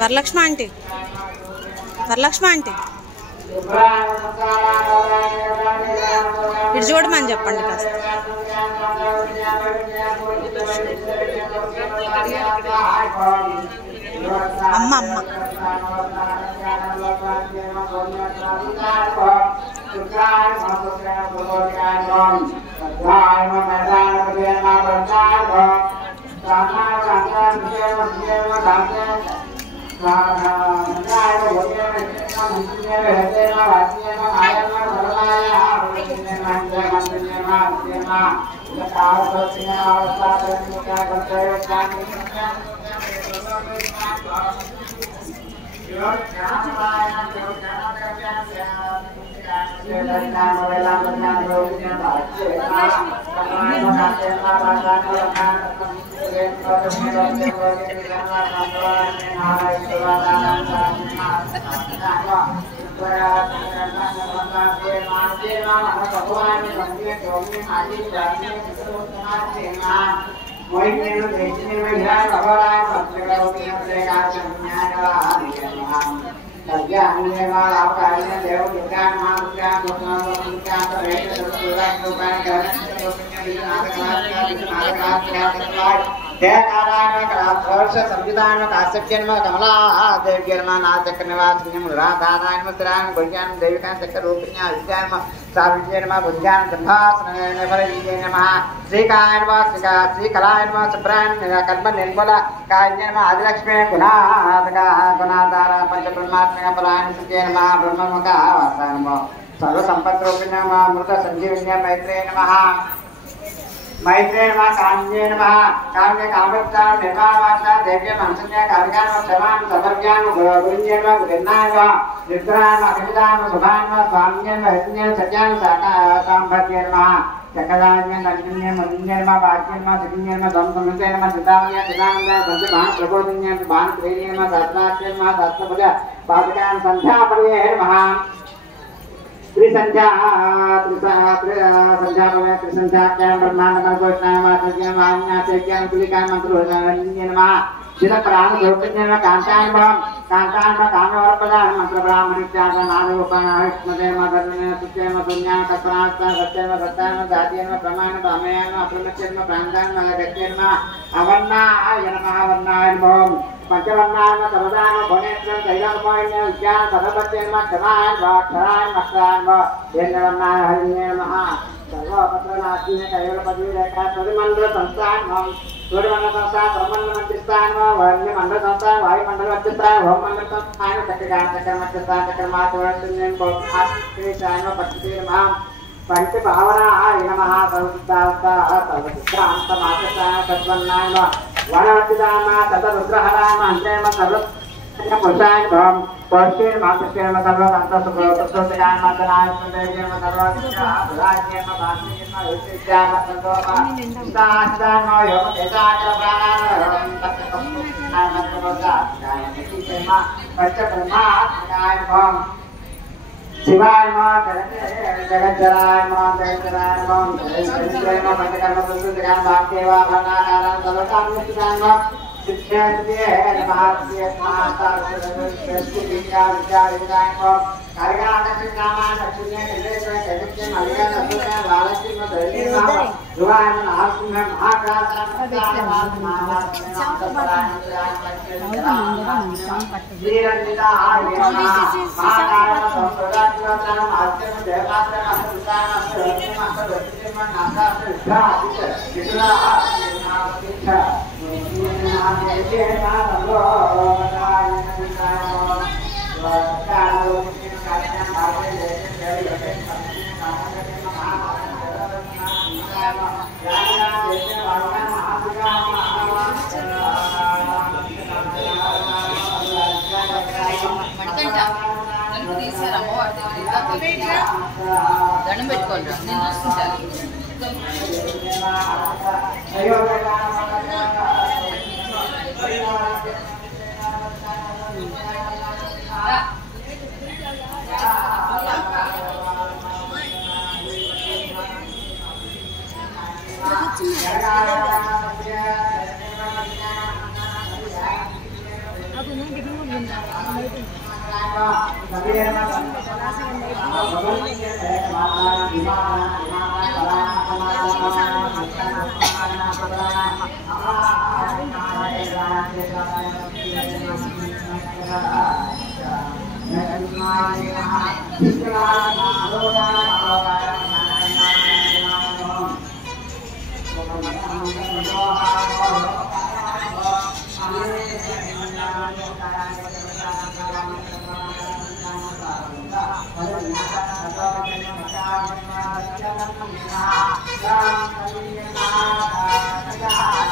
Varalakshmi aunty Varalakshmi aunty ఇటు చూడమని చెప్పండి కాస్త. అమ్మ అమ్మ काश्यप्यन्म कमला देव्यन्म नाचक्रनिवासिन्यं राधानायन्म स्त्रान् गुह्यान् देविकान् चक्ररूपिण्या विद्यान्म सावित्र्यन्म बुद्ध्यान् सिंहासनेन फलवीर्येण नमः श्रीकायन्म श्रीकलायन्म सुब्रान् कर्म निर्मल कायन्म आदिलक्ष्मी गुणाधका गुणाधारा पंचब्रह्मात्मक फलानि सुखे नमः ब्रह्ममुखा वासानम सर्वसम्पद्रूपिण्य नमः अमृत संजीविन्य मैत्रेय नमः मैत्रेय नमः काम्ये नमः काम्ये कामवृत्ता निर्वाणवाचा देव्य मंसन्या कालिकान क्षमान् समर्प्यामि गुरुञ्जे नमः गुरुन्नाय नमः निद्राय नमः अखिलाय नमः शुभाय नमः स्वाम्ये नमः हरिण्ये सत्याय साम्भव्ये नमः चक्रदान्ये नलिन्ये मलिन्ये नमः भाग्ये नमः सकिन्ये नमः धम्संहिते नमः सिद्धावन्ये सिद्धानन्दे सत्यभान प्रबोधिन्ये भान प्रेरिये नमः सहस्राक्षे नमः सहस्रभुज पादकान् सन्ध्यापर्वे नमः त्रिसंध्या त्रिसंध्याख्यान ब्रह्मांड घोषणाय मातृज्ञान वाण्यासेज्ञान कुलिकाय मंत्रोधन्ये नमः चिदप्राण स्वरूपज्ञ नमः कांताय नमः कामवरप्रदान मंत्र ब्राह्मणित्याग नादोपाष्मदे मदर्ने सुत्यम पुण्यान कल्पनास्ता सत्यम सत्तान दात्यम प्रमाण ब्रह्मयान अप्रमच्यम प्रांतान गत्यम अवर्णाय नमः वर्णाय नमः पंचवर्णाय सर्वदान भुवनेश्वर दैलापमाय विज्ञान सर्वपत्यम क्षमाय क्षराय मक्षराय येनवर्णाय हरिये नमः सर्वपत्रनाथीन कैवलपदी रेखा सूर्यमंडल संस्थान सूर्यमंडल संस्थान ब्रह्मंडल मंत्रिस्थान वर्ण्यमंडल संस्थान वायुमंडल मंत्रिस्थान होममंडल संस्थान चक्रगान चक्र मंत्रिस्थान चक्रमात्मन कृष्ण पक्षी नमः पंचभावनाय नमः सर्वसिद्धार्थाः सर्वसिद्धान्तमात्रस्थान सद्वन्नाय नमः वनवर्तिदाय तदरुद्रहराय मन्त्रेण सर्व पुरुषाय भवं पौष्येन मातृष्येन सर्वकान्तसुखोत्तराय मन्दनाय सुदेव्येन सर्वराज्येन भास्येन युक्त्यान सन्तोषास्तान योगेताय प्राणाय तत्तपस्नाय मंत्रवदाय नितिमा पंचब्रह्मात्मकाय भवं शिवाय नमः जगज्जराय नमः जगज्जराय नमः जगज्जराय नमः पंचकर्म संस्कृतिकान् भाग्येवा भरणाकारान् सर्वकाम्यसिद्धान् नमः शिक्षार्थे नमः माता विद्या विद्याविद्याय नमः कार्याणचिन्नामान् लक्ष्मीं निलेश्वर जगज्जन मलिका नसुना बालश्री मधुरी नमः जुवाय महासिंह महाकाशान् वीरनिदाय नमः महाकाय संप्रदायवतानं आद्यं देवात्रं सुतानं सर्वं सर्वं नासात् विद्यादित विद्या शिक्षा దండం పెట్టుకోండి నేను చూసుకుంటాను Terima